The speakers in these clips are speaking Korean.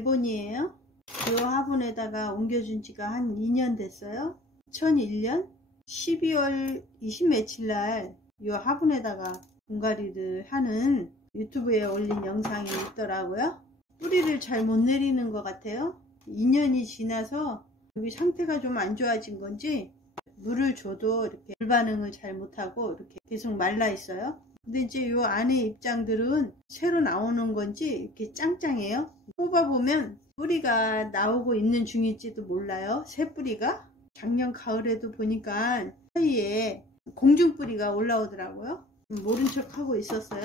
에보니예요. 요 화분에다가 옮겨준 지가 한 2년 됐어요. 2001년 12월 20 며칠 날 요 화분에다가 분갈이를 하는 유튜브에 올린 영상이 있더라고요. 뿌리를 잘 못 내리는 것 같아요. 2년이 지나서 여기 상태가 좀 안 좋아진 건지 물을 줘도 이렇게 물 반응을 잘 못하고 이렇게 계속 말라 있어요. 근데 이제 요 안에 입장들은 새로 나오는 건지 이렇게 짱짱해요. 뽑아보면 뿌리가 나오고 있는 중일지도 몰라요. 새 뿌리가. 작년 가을에도 보니까 사이에 공중뿌리가 올라오더라고요. 모른 척 하고 있었어요.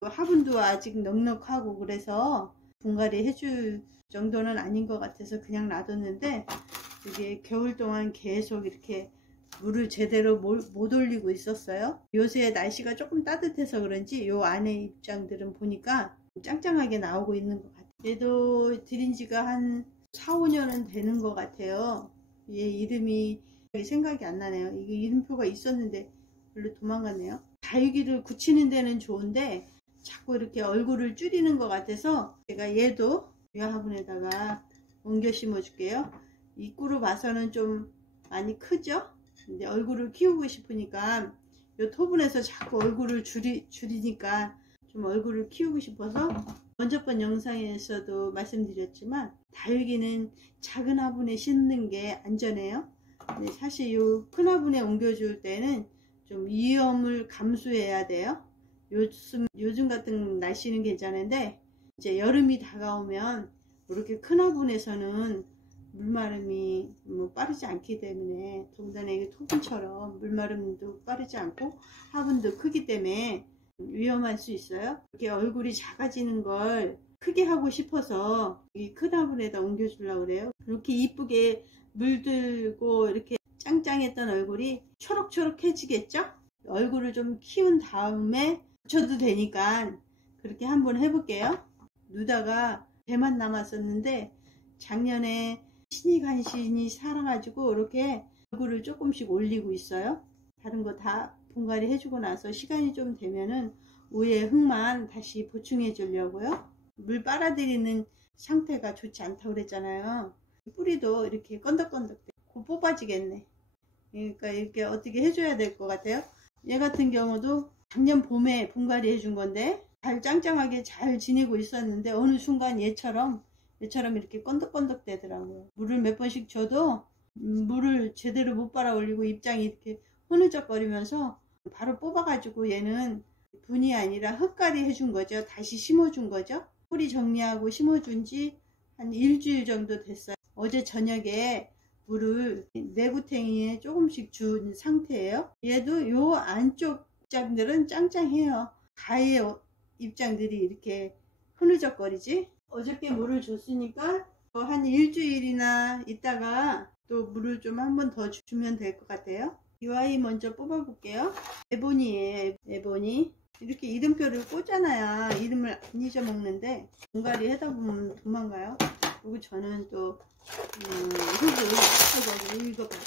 화분도 아직 넉넉하고 그래서 분갈이 해줄 정도는 아닌 것 같아서 그냥 놔뒀는데, 이게 겨울 동안 계속 이렇게 물을 제대로 못 올리고 있었어요. 요새 날씨가 조금 따뜻해서 그런지 요 안에 입장들은 보니까 짱짱하게 나오고 있는 것 같아요. 얘도 들인 지가 한 4, 5년은 되는 것 같아요. 얘 이름이 생각이 안 나네요. 이게 이름표가 있었는데 별로 도망갔네요. 다육이를 굳히는 데는 좋은데 자꾸 이렇게 얼굴을 줄이는 것 같아서 제가 얘도 이 화분에다가 옮겨 심어 줄게요. 입구로 봐서는 좀 많이 크죠? 근데 얼굴을 키우고 싶으니까 요 토분에서 자꾸 얼굴을 줄이니까 좀 얼굴을 키우고 싶어서 먼저 번 영상에서도 말씀드렸지만 다육이는 작은 화분에 심는 게 안전해요. 근데 사실 요 큰 화분에 옮겨줄 때는 좀 위험을 감수해야 돼요. 요즘 같은 날씨는 괜찮은데 이제 여름이 다가오면 이렇게 큰 화분에서는 물마름이 빠르지 않기 때문에, 더군다나 이게 토분처럼 물마름도 빠르지 않고 화분도 크기 때문에 위험할 수 있어요. 이렇게 얼굴이 작아지는 걸 크게 하고 싶어서 이 큰 화분에다 옮겨주려고 그래요. 이렇게 이쁘게 물들고 이렇게 짱짱했던 얼굴이 초록초록해지겠죠? 얼굴을 좀 키운 다음에 붙여도 되니까 그렇게 한번 해볼게요. 누다가 배만 남았었는데 작년에 신이 간신히 살아가지고 이렇게 얼굴을 조금씩 올리고 있어요. 다른 거 다 분갈이 해주고 나서 시간이 좀 되면은 위에 흙만 다시 보충해 주려고요. 물 빨아들이는 상태가 좋지 않다고 그랬잖아요. 뿌리도 이렇게 건덕건덕 곧 뽑아지겠네. 그러니까 이렇게 어떻게 해줘야 될 것 같아요. 얘 같은 경우도 작년 봄에 분갈이 해준 건데 잘 짱짱하게 잘 지내고 있었는데 어느 순간 얘처럼 이렇게 건덕건덕 되더라고요. 물을 몇 번씩 줘도 물을 제대로 못 빨아 올리고 입장이 이렇게 흐느적거리면서 바로 뽑아가지고 얘는 분이 아니라 흙갈이 해준 거죠. 다시 심어준 거죠. 뿌리 정리하고 심어준 지 한 일주일 정도 됐어요. 어제 저녁에 물을 내구탱이에 조금씩 준 상태예요. 얘도 요 안쪽 입장들은 짱짱해요. 가해 입장들이 이렇게 흐느적거리지. 어저께 물을 줬으니까 한 일주일이나 있다가 또 물을 좀 한 번 더 주면 될 것 같아요. 이 아이 먼저 뽑아 볼게요. 에보니예요. 에보니. 이렇게 이름표를 꽂아놔야 이름을 안 잊어먹는데 분갈이 하다 보면 도망가요. 그리고 저는 또 흙을 읽어봐요.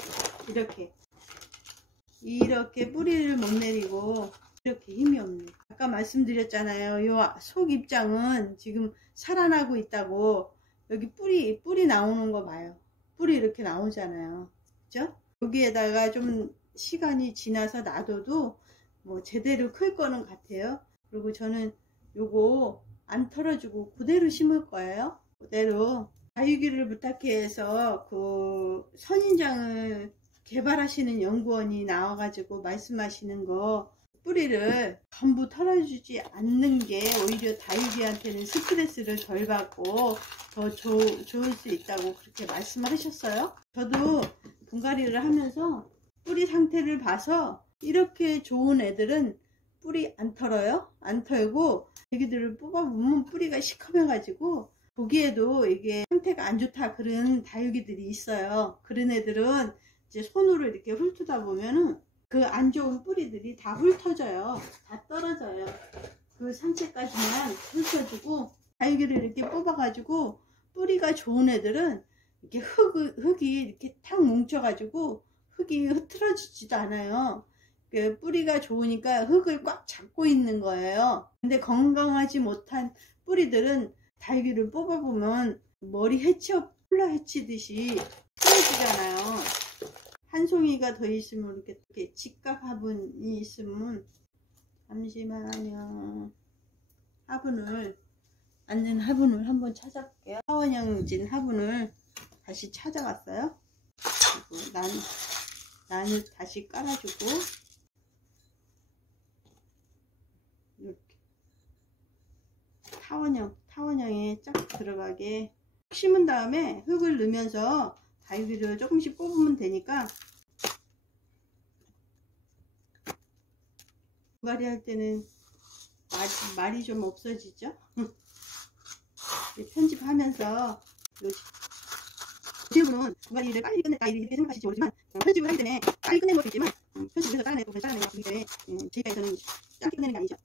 이렇게 뿌리를 못 내리고 이렇게 힘이 없네. 아까 말씀드렸잖아요. 요 속 입장은 지금 살아나고 있다고. 여기 뿌리 나오는 거 봐요. 뿌리 이렇게 나오잖아요. 그죠? 여기에다가 좀 시간이 지나서 놔둬도 뭐 제대로 클 거는 같아요. 그리고 저는 요거 안 털어주고 그대로 심을 거예요. 그대로. 다육이를 부탁해서 그 선인장을 개발하시는 연구원이 나와가지고 말씀하시는 거, 뿌리를 전부 털어주지 않는 게 오히려 다육이한테는 스트레스를 덜 받고 더 좋을 수 있다고 그렇게 말씀하셨어요. 저도 분갈이를 하면서 뿌리 상태를 봐서 이렇게 좋은 애들은 뿌리 안 털어요. 안 털고 애기들을 뽑아보면 뿌리가 시커매 가지고 보기에도 이게 상태가 안 좋다 그런 다육이들이 있어요. 그런 애들은 이제 손으로 이렇게 훑다 보면은 그 안 좋은 뿌리들이 다 훑어져요. 다 떨어져요. 그 상태까지만 훑어주고 다육이를 이렇게 뽑아가지고 뿌리가 좋은 애들은 이렇게 흙이 이렇게 탁 뭉쳐가지고 흙이 흐트러지지도 않아요. 그 뿌리가 좋으니까 흙을 꽉 잡고 있는 거예요. 근데 건강하지 못한 뿌리들은 다육이를 뽑아보면 머리 콜라 헤치듯이 풀어지잖아요. 한 송이가 더 있으면 이렇게 직각 화분이 있으면, 잠시만요. 앉은 화분을 한번 찾아볼게요. 타원형진 화분을 다시 찾아갔어요. 그리고 난을 다시 깔아주고, 이렇게 타원형에 쫙 들어가게 심은 다음에 흙을 넣으면서 다육이를 조금씩 뽑으면 되니까, 분갈이 할 때는 말이 좀 없어지죠. 편집하면서 지금은 분갈이를 빨리 끝냈다 이렇게 생각하실지 모르지만, 편집을 하기 때문에 빨리 끝내는 것도 있지만, 편집을 해서 잘라내고 잘라내고 하기 때문에 제 입장에서는 짧게 끝내는 게 아니죠.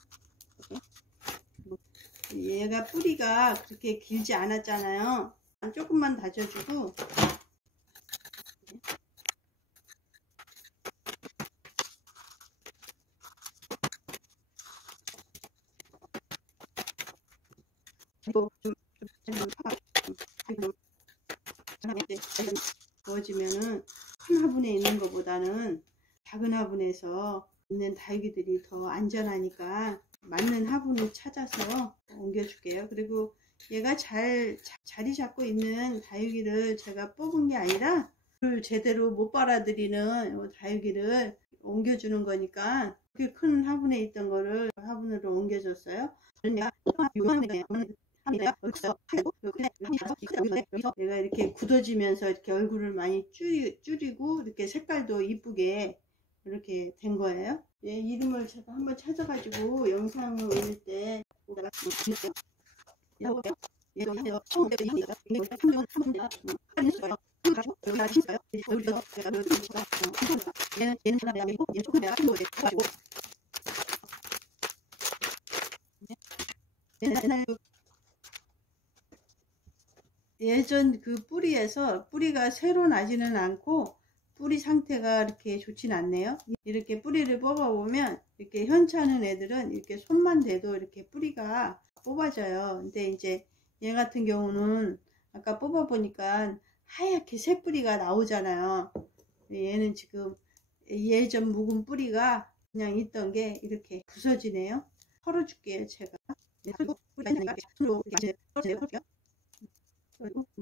얘가 뿌리가 그렇게 길지 않았잖아요. 조금만 다져주고, 그리고 부어지면은 큰 화분에 있는 것보다는 작은 화분에서 있는 다육이들이 더 안전하니까 맞는 화분을 찾아서 옮겨줄게요. 그리고 얘가 자리 잡고 있는 다육이를 제가 뽑은 게 아니라 를 제대로 못 빨아들이는 다육이를 옮겨주는 거니까, 그렇게 큰 화분에 있던 거를 화분으로 옮겨줬어요. 내가 얘가 이렇게 굳어지면서 이렇게 얼굴을 많이 줄이고 이렇게 색깔도 이쁘게 이렇게 된 거예요. 얘 이름을 제가 한번 찾아가지고 영상을 올릴 때 예전 그 뿌리가 새로 나지는 않고 뿌리 상태가 이렇게 좋진 않네요. 이렇게 뿌리를 뽑아보면 이렇게 현찮은 애들은 이렇게 손만 대도 이렇게 뿌리가 뽑아져요. 근데 이제 얘 같은 경우는 아까 뽑아보니까 하얗게 새 뿌리가 나오잖아요. 얘는 지금 예전 묵은 뿌리가 그냥 있던 게 이렇게 부서지네요. 털어줄게요, 제가. 그리고 뿌리가 손으로 이렇게 털어줄게요.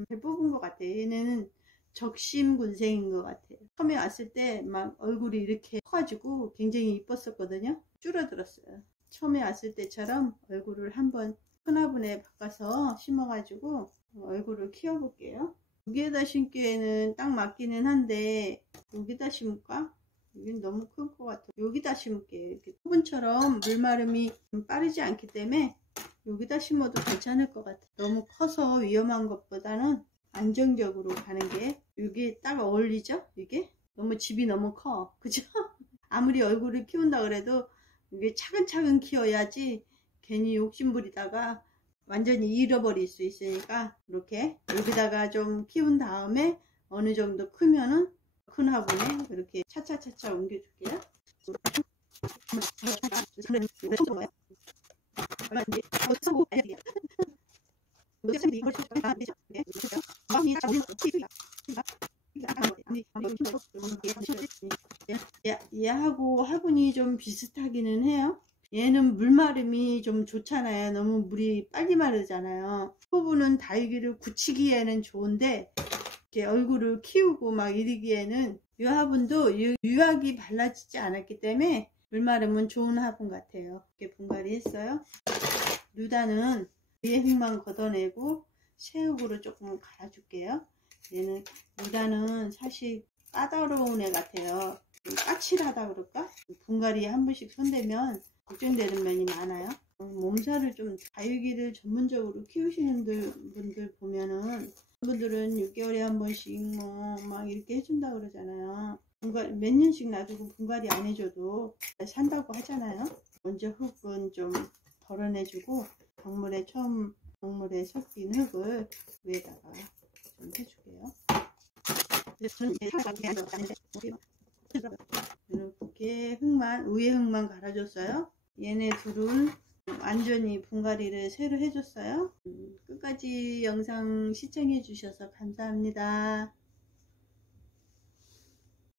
잘 뽑은 것 같아요. 얘는 적심군생인 것 같아요. 처음에 왔을 때 막 얼굴이 이렇게 커가지고 굉장히 이뻤었거든요. 줄어들었어요. 처음에 왔을 때처럼 얼굴을 한번 큰 화분에 바꿔서 심어가지고 얼굴을 키워볼게요. 여기에다 심기에는 딱 맞기는 한데, 여기다 심을까? 여긴 너무 큰 것 같아요. 여기다 심을게요. 이렇게 화분처럼 물마름이 빠르지 않기 때문에 여기다 심어도 괜찮을 것 같아요. 너무 커서 위험한 것보다는 안정적으로 가는 게 이게 딱 어울리죠? 이게 너무 집이 너무 커, 그죠? 아무리 얼굴을 키운다 그래도 이게 차근차근 키워야지 괜히 욕심부리다가 완전히 잃어버릴 수 있으니까, 이렇게 여기다가 좀 키운 다음에 어느 정도 크면은 큰 화분에 이렇게 차차차차 옮겨줄게요. 얘하고 화분이 좀 비슷하기는 해요. 얘는 물마름이 좀 좋잖아요. 너무 물이 빨리 마르잖아요. 화분은 다육이를 굳히기에는 좋은데 이렇게 얼굴을 키우고 막 이러기에는, 이 화분도 유약이 발라지지 않았기 때문에 물마름은 좋은 화분 같아요. 이렇게 분갈이 했어요. 루다는 위에 흙만 걷어내고 새흙으로 조금 갈아줄게요. 얘는 루다는 사실 까다로운 애 같아요. 까칠하다 그럴까? 분갈이에 한 번씩 손대면 걱정되는 면이 많아요. 몸살을 좀, 다육이를 전문적으로 키우시는 분들 보면은, 분들은 6개월에 한 번씩 막 이렇게 해준다 그러잖아요. 몇 년씩 놔두고 분갈이 안 해줘도 산다고 하잖아요. 먼저 흙은 좀 덜어내주고 작물에 섞인 흙을 위에다가 좀 해줄게요. 저는 이렇게 위에 흙만 갈아줬어요. 얘네 둘은 완전히 분갈이를 새로 해줬어요. 끝까지 영상 시청해 주셔서 감사합니다.